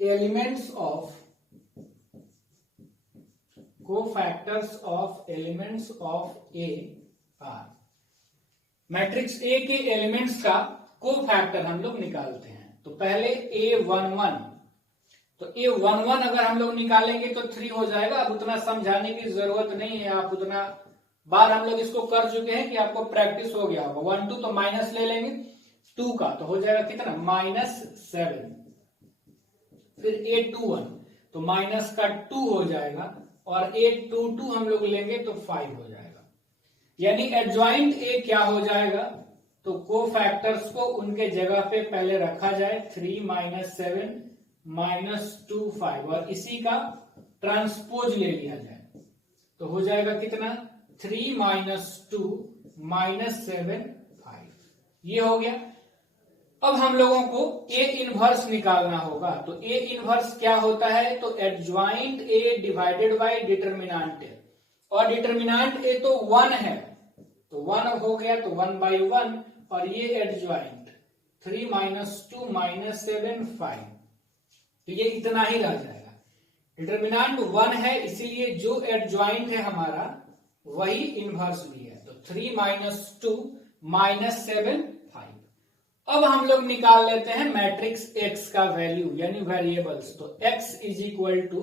elements of A are. Matrix A के एलिमेंट्स का कोफैक्टर हम लोग निकालते हैं। तो पहले A11, तो A11 अगर हम लोग निकालेंगे तो 3 हो जाएगा। अब उतना समझाने की जरूरत नहीं है, आप उतना बार हम लोग इसको कर चुके हैं कि आपको प्रैक्टिस हो गया होगा। 1, 2 तो माइनस ले लेंगे 2 का, तो हो जाएगा कितना? -7। फिर A21 तो माइनस का 2 हो जाएगा, और A22 हम लोग लेंगे तो 5 हो जाएगा। यानी एडजॉइंट A क्या हो जाएगा? तो कोफैक्टर्स को उनके जगह पे पहले रखा जाए, 3 - 7 -2 5, और इसी का ट्रांसपोज ले लिया जाए। तो हो जाएगा कितना? 3 - 2 -7 5, ये हो गया। अब हम लोगों को A इनवर्स निकालना होगा। तो A इनवर्स क्या होता है? तो adjoint A divided by determinant A, और डिटरमिनेंट A तो 1 है, तो 1 हो गया, तो 1/1, और ये एडजॉइंट 3 - 2 -7 5, तो ये इतना ही रह जाएगा। डिटरमिनेंट 1 है, इसीलिए जो एडजॉइंट है हमारा वही इनवर्स भी है। तो 3 - 2 -7 5। अब हम लोग निकाल लेते हैं मैट्रिक्स X का वैल्यू, यानी वेरिएबल्स। तो X is equal to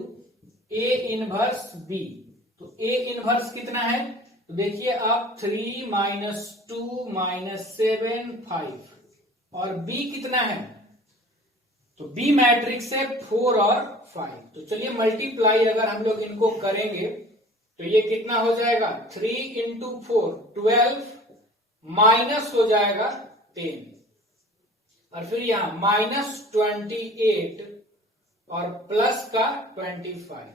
A inverse B। तो A इनवर्स कितना है? तो देखिए आप 3 - 2 -7 5, और B कितना है? तो B मैट्रिक्स है 4 और 5। तो चलिए मल्टीप्लाई अगर हम लोग इनको करेंगे तो ये कितना हो जाएगा? 3 × 4 12, माइनस हो जाएगा 10, और फिर यहां -28 और प्लस का 25।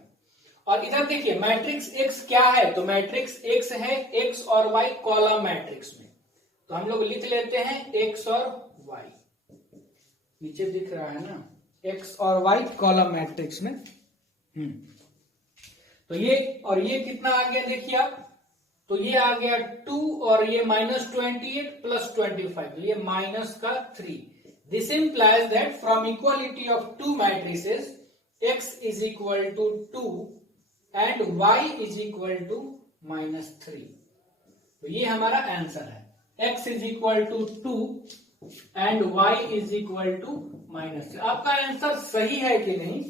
और इधर देखिए मैट्रिक्स X क्या है? तो मैट्रिक्स X है X और Y कॉलम मैट्रिक्स में। तो हम लोग लिख लेते हैं X और Y, नीचे दिख रहा है ना, X और Y कॉलम मैट्रिक्स में। तो ये और ये कितना आ गया देखिए आप, तो ये आ गया 2, और ये -28 + 25, ये माइनस का 3। This implies that from equality of 2 matrices X is equal to 2 and Y is equal to -3। तो ये हमारा आंसर है, X is equal to 2 and Y is equal to -3। आपका आंसर सही है कि नहीं,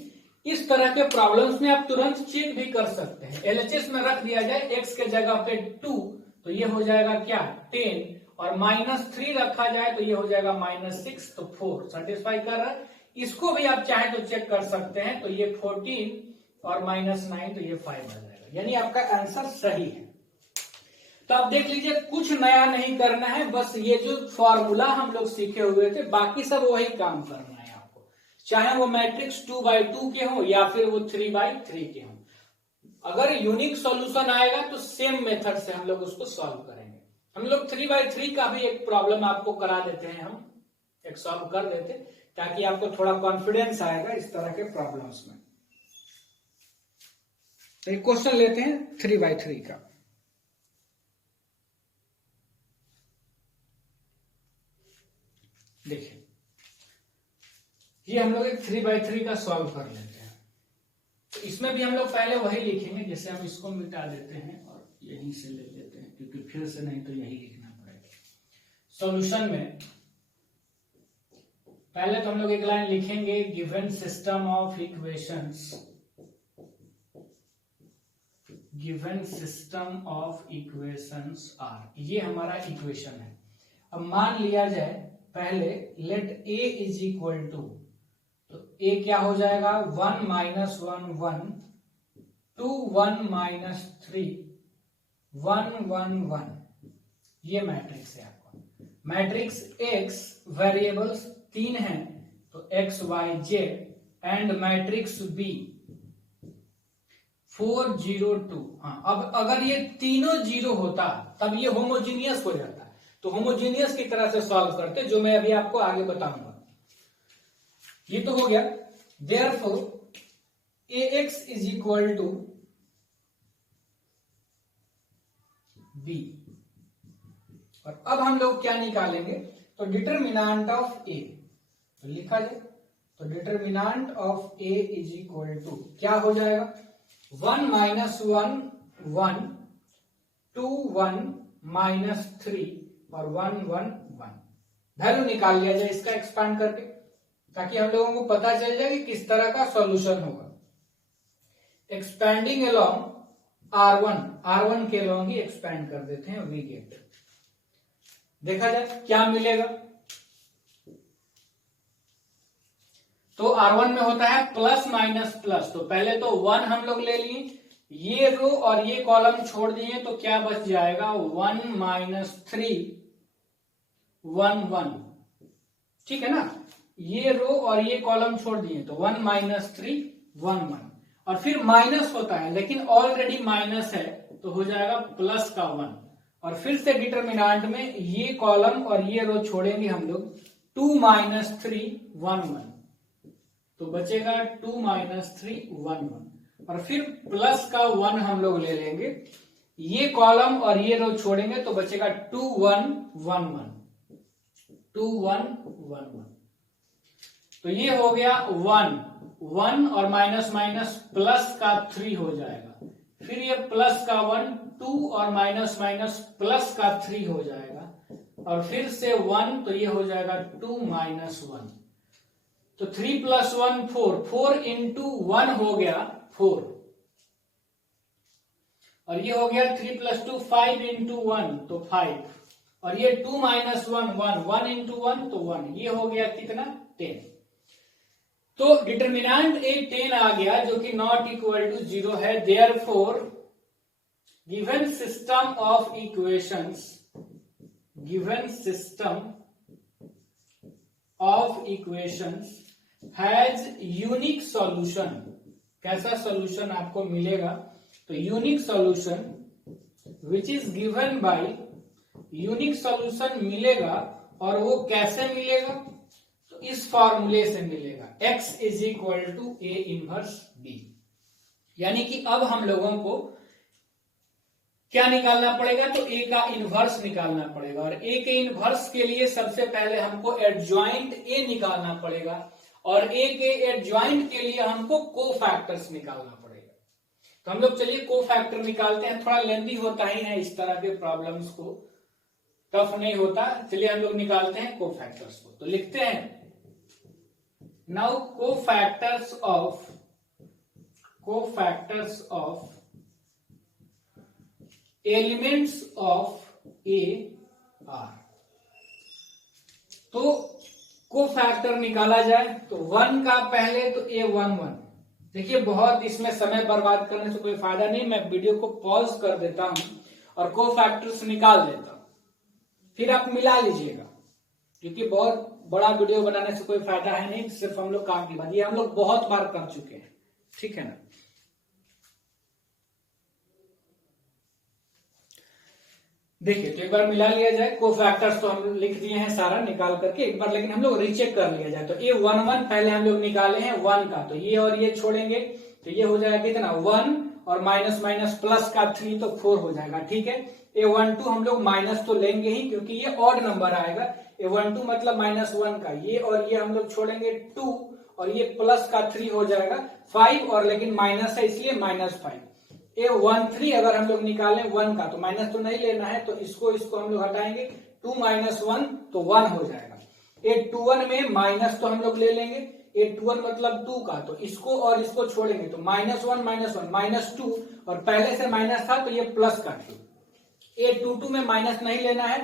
इस तरह के प्रॉब्लम्स में आप तुरंत चेक भी कर सकते हैं। LHS में रख दिया जाए X के जगह पे 2, तो ये हो जाएगा क्या 10, और -3 रखा जाए तो ये हो जाएगा -6, तो 4 सेटिस्फाई कर रहा है। इसको भी आप चाहे तो चेक कर सकते हैं, तो ये 14 और -9 तो ये 5 आ जाएगा, यानी आपका आंसर सही है। तो आप देख लीजिए कुछ नया नहीं करना है, बस ये जो फॉर्मूला हम लोग सीखे हुए थे बाकी सब वही काम करना है आपको, चाहे वो मैट्रिक्स 2x2 के हो या फिर वो 3x3 के हो। अगर यूनिक सॉल्यूशन आएगा तो सेम मेथड से हम लोग उसको सॉल्व करेंगे। हम लोग 3x3 का भी एक प्रॉब्लम आपको करा देते हैं, हम एक सॉल्व कर देते ताकि आपको थोड़ा कॉन्फिडेंस आएगा इस तरह के प्रॉब्लम्स में। तो एक क्वेश्चन लेते हैं 3x3 का। देखिए ये हम लोग एक 3x3 का सॉल्व कर लेते हैं। तो इसमें भी हम लोग पहले वही लिखेंगे, जैसे हम इसको मिटा देते हैं और यहीं से ले लेते हैं, क्योंकि फिर से नहीं तो यही लिखना पड़ेगा। सॉल्यूशन में पहले तो हम लोग एक लाइन लिखेंगे, given system of equations, given system of equations are, ये हमारा इक्वेशन है। अब मान लिया जाए पहले let a is equal to, तो a क्या हो जाएगा 1 - 1 1, 2 1 - 3 1 1 1, ये मैट्रिक्स है आपका। मैट्रिक्स x वेरिएबल्स 3 हैं, तो x y z, and matrix b 4 0 2। हाँ, अब अगर ये तीनों 0 होता तब ये होमोजीनियस हो जाता, तो होमोजीनियस की तरह से सॉल्व करते, जो मैं अभी आपको आगे बताऊंगा। ये तो हो गया। Therefore ax is equal to b, और अब हम लोग क्या निकालेंगे, तो डिटरमिनेंट ऑफ a, तो लिखा जाए तो determinant of a is equal to क्या हो जाएगा 1 - 1 1, 2 1 - 3 और 1 1 1। वैल्यू निकाल लिया जाए इसका एक्सपांड करके, ताकि हम लोगों को पता चल जाए कि किस तरह का सॉल्यूशन होगा। एक्सपैंडिंग अलोंग R1 के अलोंग ही एक्सपैंड कर देते हैं, वी गेट, देखा जाए क्या मिलेगा। तो R1 में होता है प्लस माइनस प्लस, तो पहले तो 1 हम लोग ले लिए, ये रो और ये कॉलम छोड़ दिए, तो क्या बच जाएगा 1 - 3 1 1, ठीक है ना। ये रो और ये कॉलम छोड़ दिए, तो 1 - 3 1 1, और फिर माइनस होता है लेकिन ऑलरेडी माइनस है, तो हो जाएगा प्लस का 1, और फिर से डिटरमिनेंट में ये कॉलम और ये रो छोड़ेंगे हम लोग, 2 - 3 1 1, तो बचेगा 2 - 3 1 1, और फिर प्लस का 1 हम लोग ले लेंगे, ये कॉलम और ये रो छोड़ेंगे, तो बचेगा 2 1 1 1, 2 1 1 1। तो ये हो गया 1 1 और माइनस माइनस प्लस का 3 हो जाएगा, फिर ये प्लस का 1 2 और माइनस माइनस प्लस का 3 हो जाएगा, और फिर से 1, तो ये हो जाएगा 2 - 1, तो 3 + 1 4, 4 × 1 हो गया 4, और ये हो गया 3 + 2 5 × 1, तो 5, और ये 2 - 1 1, 1 × 1 तो 1, ये हो गया कितना 10। तो डिटरमिनेंट एक 10 आ गया, जो कि नॉट इक्वल टू 0 है। Therefore given system of equations, given system of equations has unique solution. कैसा सॉल्यूशन आपको मिलेगा, तो unique solution which is given bye, unique solution मिलेगा, और वो कैसे मिलेगा, तो इस फॉर्मूले से मिलेगा, x is equal to a inverse b। यानी कि अब हम लोगों को क्या निकालना पड़ेगा, तो a का इनवर्स निकालना पड़ेगा, और a के इनवर्स के लिए सबसे पहले हमको एडजॉइंट a निकालना पड़ेगा, और a के एडजॉइंट के लिए हमको कोफैक्टर्स निकालना पड़ेगा। तो हम लोग चलिए कोफैक्टर निकालते हैं, थोड़ा लेंथी होता ही है इस तरह के प्रॉब्लम्स को, टफ नहीं होता। चलिए हम लोग निकालते हैं कोफैक्टर्स को, तो लिखते हैं now cofactors of elements of A R. तो को फैक्टर निकाला जाए तो 1 का पहले तो A11। देखिए बहुत इसमें समय बर्बाद करने से कोई फायदा नहीं, मैं वीडियो को पॉज कर देता हूं और को फैक्टर्स निकाल देता हूं, फिर आप मिला लीजिएगा, क्योंकि बहुत बड़ा वीडियो बनाने से कोई फायदा है नहीं, सिर्फ हम लोग काम की बात, ये हम लोग बहुत बार कर चुके हैं, ठीक है ना। देखिए तो एक बार मिला लिया जाए, को फैक्टर्स तो हम लिख दिए हैं सारा निकाल करके, एक बार लेकिन हम लोग रीचेक कर लिया जाए। तो A11 पहले हम लोग निकाले हैं 1 का, तो ये और ये छोड़ेंगे तो ये हो जाएगा कितना 1 और माइनस माइनस प्लस का 3 तो 4 हो जाएगा, ठीक है। A12 हम लोग माइनस तो लेंगे ही क्योंकि ये ऑड नंबर आएगा, A12 मतलब -1 का, ये और ये हम लोग छोड़ेंगे 2 और ये प्लस का 3 हो जाएगा 5 और लेकिन माइनस है इसलिए -5। A13 अगर हम लोग निकालें 1 का तो माइनस तो नहीं लेना है, तो इसको हम लोग हटाएंगे, 2 माइनस 1 तो 1 हो जाएगा। A21 में माइनस तो हम लोग ले लेंगे, A21 मतलब 2 का, तो इसको और इसको छोड़ेंगे तो -1 -2 और पहले से माइनस था तो ये प्लस का 2। A22 में माइनस नहीं लेना है,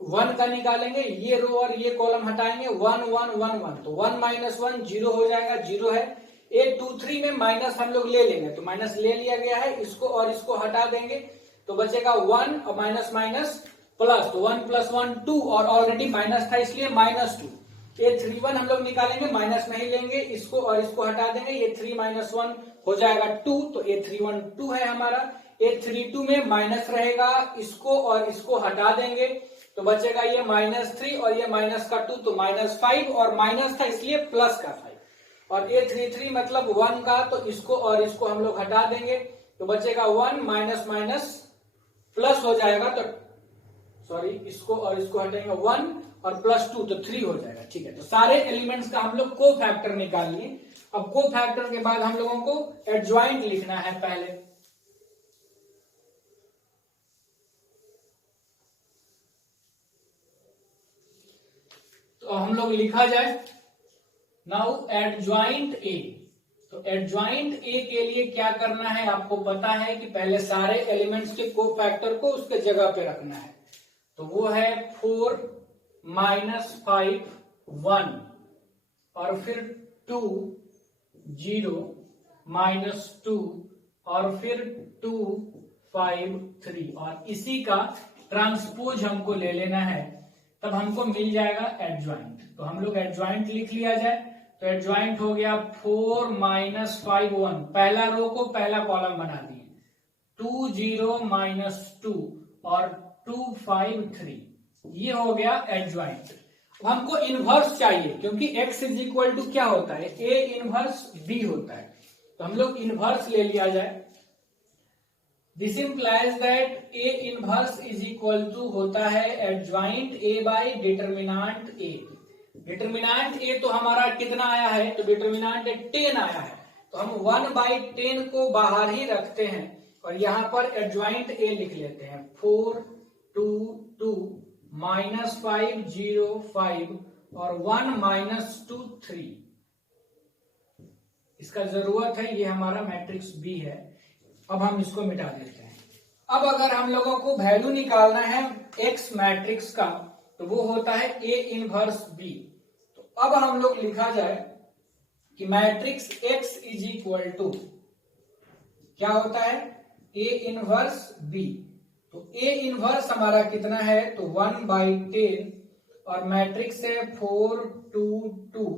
1 का निकालेंगे, ये रो और ये कॉलम हटाएंगे, 1 1 1 1 तो 1 - 1 0 हो जाएगा, 0 है। A23 में माइनस हम लोग ले लेंगे, तो माइनस ले लिया गया है, इसको और इसको हटा देंगे तो बचेगा 1 और माइनस माइनस प्लस, तो 1 + 1 2 और ऑलरेडी माइनस था इसलिए -2। A31 हम लोग निकालेंगे, माइनस नहीं लेंगे, इसको और इसको हटा देंगे, ये 3 - 1 हो जाएगा 2 तो A31 2 है हमारा। A32 में माइनस रहेगा, इसको और इसको हटा देंगे तो बचेगा ये -3 और ये माइनस का 2 तो -5 और माइनस था इसलिए प्लस का 5। और A33 मतलब 1 का, तो इसको और इसको हम लोग हटा देंगे तो बचेगा 1 माइनस माइनस प्लस हो जाएगा, तो सॉरी इसको और इसको हटाएंगे 1 और +2 तो 3 हो जाएगा, ठीक है। तो सारे एलिमेंट्स का हम लोग को फैक्टर निकाल लिए। अब को फैक्टर के बाद हम लोगों को एडजॉइंट लिखना है पहले। तो हम लोग लिखा जाए नाउ एडजॉइंट ए। तो एडजॉइंट ए के लिए क्या करना है आपको पता है कि पहले सारे एलिमेंट्स के को फैक्टर को उसके जगह पे रखना है, तो वो है 4 - 5 1 और फिर 2 0 -2 और फिर 2 5 3 और इसी का ट्रांसपोज हमको ले लेना है, तब हमको मिल जाएगा एडजॉइंट। तो हम लोग एडजॉइंट लिख लिया जाए, तो एडजॉइंट हो गया 4 - 5 1, पहला रो को पहला कॉलम बना दिए, 2 0 -2 और 2 5 3, ये हो गया एडजॉइंट। हमको इनवर्स चाहिए क्योंकि x = क्या होता है, A इनवर्स B होता है, तो हम लोग इनवर्स ले लिया जाए। This implies that A inverse = होता है adjoint A by determinant A। Determinant A तो हमारा कितना आया है, तो डिटर्मिनांट 10 आया है, तो हम 1/10 को बाहर ही रखते हैं और यहां पर एडजॉइंट A लिख लेते हैं, 4 2 2 -5 0 5 और 1 - 2 3। इसका जरूरत है, ये हमारा मैट्रिक्स B है। अब हम इसको मिटा देते हैं। अब अगर हम लोगों को वैल्यू निकालना है X मैट्रिक्स का, तो वो होता है A इनवर्स B। तो अब हम लोग लिखा जाए कि मैट्रिक्स X = क्या होता है, A इनवर्स B। तो A इनवर्स हमारा कितना है, तो 1/10 और मैट्रिक्स है 4 2 2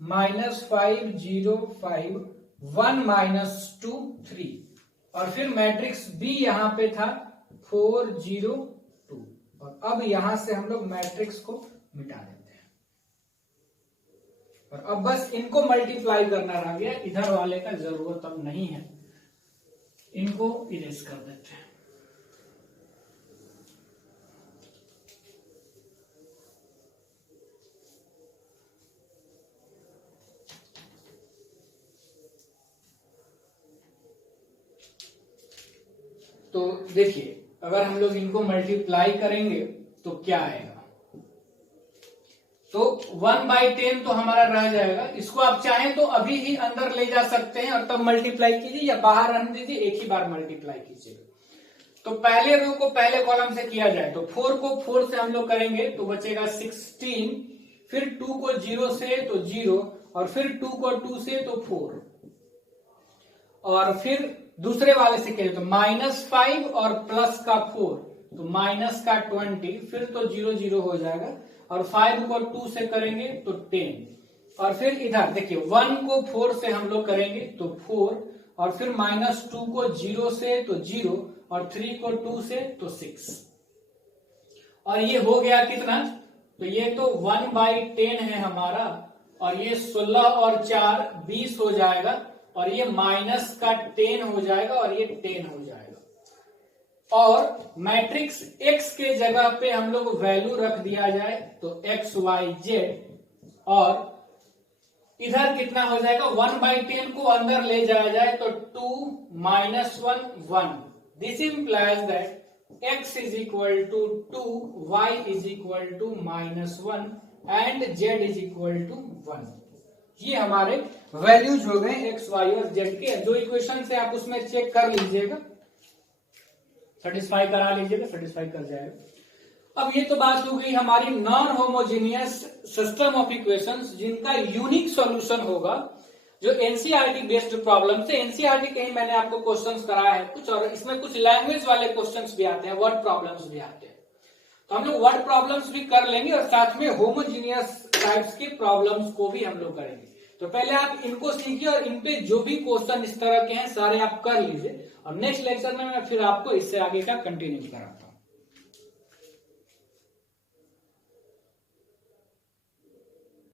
-5 0 5 1 - 2 3 और फिर मैट्रिक्स B यहां पे था 4 0 2 और अब यहां से हम लोग मैट्रिक्स को मिटा देते हैं और अब बस इनको मल्टीप्लाई करना रह गया, इधर वाले का जरूरत अब नहीं है, इनको इरेज कर देते हैं। तो देखिए अगर हम लोग इनको मल्टीप्लाई करेंगे तो क्या आएगा, तो 1/10 तो हमारा रह जाएगा, इसको आप चाहें तो अभी ही अंदर ले जा सकते हैं और तब मल्टीप्लाई कीजिए या बाहर रहने दीजिए, एक ही बार मल्टीप्लाई कीजिएगा। तो पहले रो को पहले कॉलम से किया जाए तो 4 को 4 से हम लोग करेंगे तो बचेगा 16, फिर 2 को 0 से तो 0, और फिर 2 को 2 से तो 4, और फिर दूसरे वाले से करें तो -5 और प्लस का 4 तो माइनस का 20, फिर तो 0 0 हो जाएगा, और 5 को 2 से करेंगे तो 10, और फिर इधर देखिए 1 को 4 से हम लोग करेंगे तो 4, और फिर -2 को 0 से तो 0, और 3 को 2 से तो 6, और ये हो गया कितना, तो ये तो 1/10 है हमारा, और ये 16 और 4 20 हो जाएगा, और ये माइनस का 10 हो जाएगा, और ये 10 हो जाएगा। और मैट्रिक्स x के जगह पे हम लोग वैल्यू रख दिया जाए तो x y z, और इधर कितना हो जाएगा 1/10 को अंदर ले जाया जाए तो 2 -1 1, this implies that x is equal to 2, y is equal to -1 and z is equal to 1। ये हमारे वैल्यूज हो गए x y और z के। जो इक्वेशन से आप उसमें चेक कर लीजिएगा, सेटिस्फाई करा लीजिएगा, सेटिस्फाई कर जाएगा। अब ये तो बात हो गई हमारी non homogeneous system of equations जिनका यूनिक सॉल्यूशन होगा, जो एनसीईआरटी बेस्ड प्रॉब्लम से। एनसीईआरटी कहीं मैंने आपको क्वेश्चंस कराया है कुछ, और इसमें कुछ लैंग्वेज वाले क्वेश्चंस भी आते हैं, वर्ड प्रॉब्लम्स भी आते हैं, तो हम लोग वर्ड प्रॉब्लम्स भी कर लेंगे, और साथ में होमोजेनियस टाइप्स के प्रॉब्लम्स को भी हम लोग करेंगे। तो पहले आप इनको सीखिए, और इन पे जो भी क्वेश्चन इस तरह के हैं सारे आप कर लीजिए, और नेक्स्ट लेक्चर में मैं फिर आपको इससे आगे का कंटिन्यू कराऊंगा।